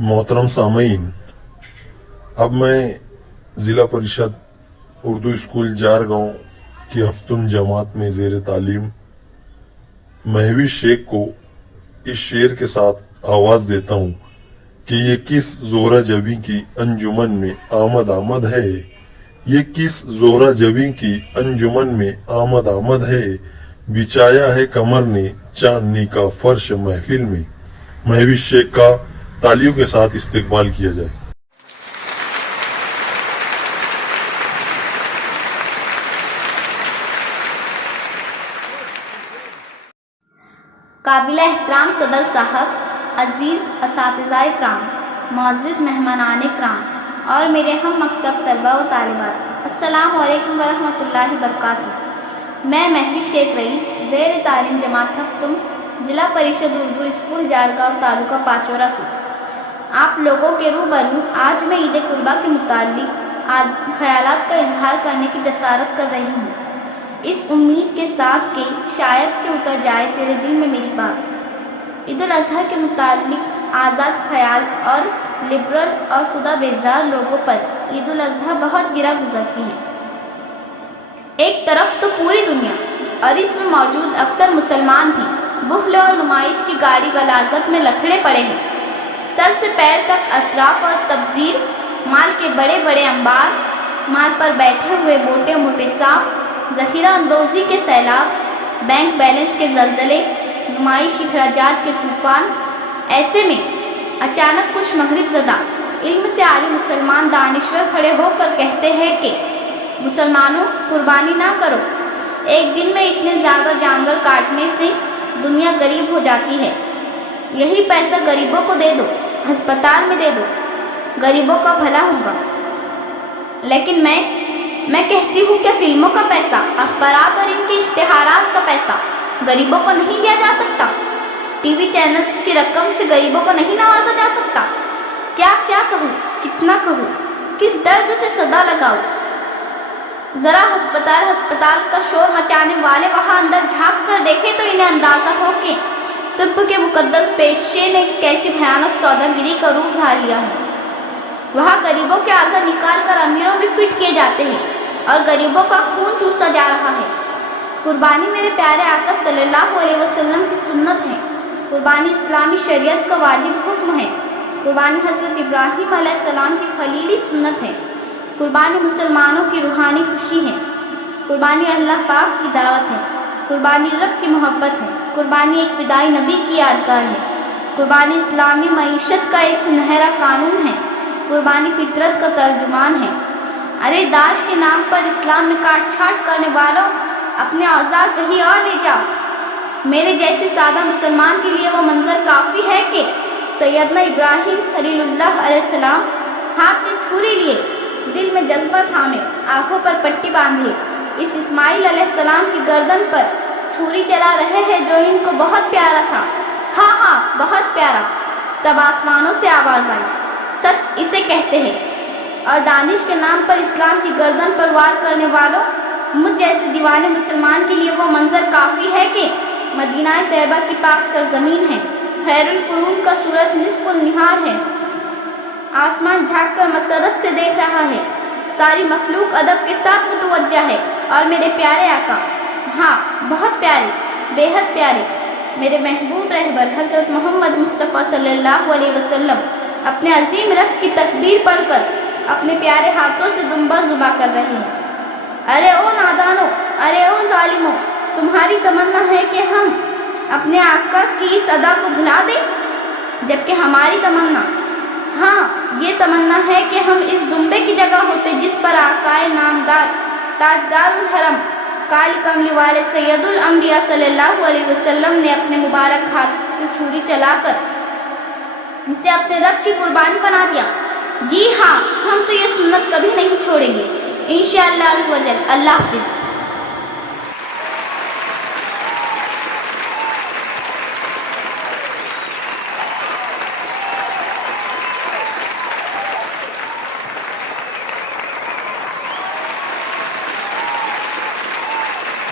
मोहतरम सामीन, अब मैं ज़िला परिषद उर्दू स्कूल जारगांव की हफ्तुन जमात में ज़ेर तालीम महवीश शेख को इस शेर के साथ आवाज़ देता हूँ कि ये किस जोहरा जबी की अंजुमन में आमद है, ये किस जोहरा जबी की अंजुमन में आमद है, बिछाया है कमर ने चांदनी का फर्श महफिल में। महवीश शेख का तालियों के साथ इस्तेकबाल किया जाए। काबिल एहतराम सदर साहब, अजीज़ असातिज़ा इकराम, मुअज़्ज़िज़ मेहमानान इकराम और मेरे हम मकतब तलबा व तालिबात, अस्सलामु अलैकुम व रहमतुल्लाहि व बरकातुहू। मैं महवीश शेख रईस, ज़ेर तालीम जमात हफ्तुम, ज़िला परिषद उर्दू स्कूल जारगांव तालुका पाचोरा से आप लोगों के रूबरू आज मैं ईद कुर्बा के मुताल्लिक ख्यालात का इजहार करने की जसारत कर रही हूँ, इस उम्मीद के साथ कि शायद के उतर जाए तेरे दिल में मेरी बात। ईद उल अज़हा के मुताल्लिक आज़ाद ख्याल और लिबरल और खुदा बेजार लोगों पर ईद उल अज़हा बहुत गिरा गुजरती है। एक तरफ तो पूरी दुनिया और इसमें मौजूद अक्सर मुसलमान भी बुख्ल और नुमाइश की गाड़ी गलाजत में लथड़े पड़े हैं। सर से पैर तक असराफ और तब्जीर, माल के बड़े बड़े अंबार, माल पर बैठे हुए मोटे मोटे सांप, ज़ख़ीरा अंदोज़ी के सैलाब, बैंक बैलेंस के ज़लज़ले, नुमाइशी अखराजात के तूफ़ान। ऐसे में अचानक कुछ मगरिब ज़दा इल्म से आली मुसलमान दानिश्वर खड़े होकर कहते हैं कि मुसलमानों, कुर्बानी ना करो। एक दिन में इतने ज़्यादा जानवर काटने से दुनिया गरीब हो जाती है। यही पैसा गरीबों को दे दो, अस्पताल में दे दो, गरीबों का भला होगा। लेकिन मैं कहती हूँ कि फिल्मों का पैसा, अखबारात और इनके इश्तिहारात का पैसा गरीबों को नहीं दिया जा सकता? टीवी चैनल्स की रकम से गरीबों को नहीं नवाजा जा सकता? क्या कहूँ, कितना कहूँ, किस दर्द से सदा लगाऊँ? जरा हस्पताल का शोर मचाने वाले वहाँ अंदर झांक कर देखे तो इन्हें अंदाजा हो कि तिब्ब के मुकद्दस पेशे ने कैसी भयानक सौदागिरी का रूप धार लिया है। वहाँ गरीबों के आज़ा निकाल कर अमीरों में फिट किए जाते हैं और गरीबों का खून चूसा जा रहा है। कुर्बानी मेरे प्यारे आका सल्लल्लाहु अलैहि वसल्लम की सुन्नत है। कुर्बानी इस्लामी शरीयत का वाजिब हुक्म है। कुर्बानी हज़रत इब्राहीम अलैहिस्सलाम की खलीली सुन्नत है। कुर्बानी मुसलमानों की रूहानी खुशी है। कुर्बानी अल्लाह पाक की दावत है। कुर्बानी रब की मोहब्बत है। कुर्बानी एक विदाई नबी की यादगार है। कुर्बानी इस्लामी मईशत का एक सुनहरा कानून है। कुर्बानी फितरत का तर्जुमान है। अरे दाश के नाम पर इस्लाम में काट छाट करने वालों, अपने औजार कहीं और ले जाओ। मेरे जैसे सादा मुसलमान के लिए वो मंजर काफ़ी है कि सैयदना इब्राहीम खलीलुल्लाह अलैहिस्सलाम हाथ में छुरी लिए, दिल में जज्बा थामे, आंखों पर पट्टी बांधे, इस इस्माइल अलैहिस्सलाम की गर्दन पर छुरी चला रहे हैं जो इनको बहुत प्यारा था। हाँ, बहुत प्यारा। तब आसमानों से आवाज़ आई, सच इसे कहते हैं। और दानिश के नाम पर इस्लाम की गर्दन पर वार करने वालों, मुझ जैसे दीवाने मुसलमान के लिए वो मंजर काफ़ी है कि मदीना तैयबा की पाक सरजमीन है। खैरुल कुरून का सूरज निस्फुल निहार है। आसमान झाँक कर मसरत से देख रहा है। सारी मखलूक अदब के साथ मुतवज्जा है। और मेरे प्यारे आका, हाँ बहुत प्यारे, बेहद प्यारे, मेरे महबूब रहबर हज़रत मोहम्मद मुस्तफ़ा सल्लल्लाहु अलैहि वसल्लम अपने अजीम रब की तकबीर पढ़कर अपने प्यारे हाथों से दुम्बा जुबा कर रहे हैं। अरे ओ नादानो, अरे ओ जालिमो, तुम्हारी तमन्ना है कि हम अपने आका की इस अदा को भुला दें, जबकि हमारी तमन्ना, हाँ ये तमन्ना है कि हम इस दुम्बे की जगह होते जिस पर आकाए नामदार ताजदारुल हरम काली कमली वाले सैयदुल अंबिया सल्लल्लाहु अलैहि वसल्लम ने अपने मुबारक हाथ से छुरी चलाकर इसे अपने रब की कुर्बानी बना दिया। जी हाँ, हम तो ये सुन्नत कभी नहीं छोड़ेंगे इंशाअल्लाह अज़्ज़ व जल। अल्लाह हाफ़िज़।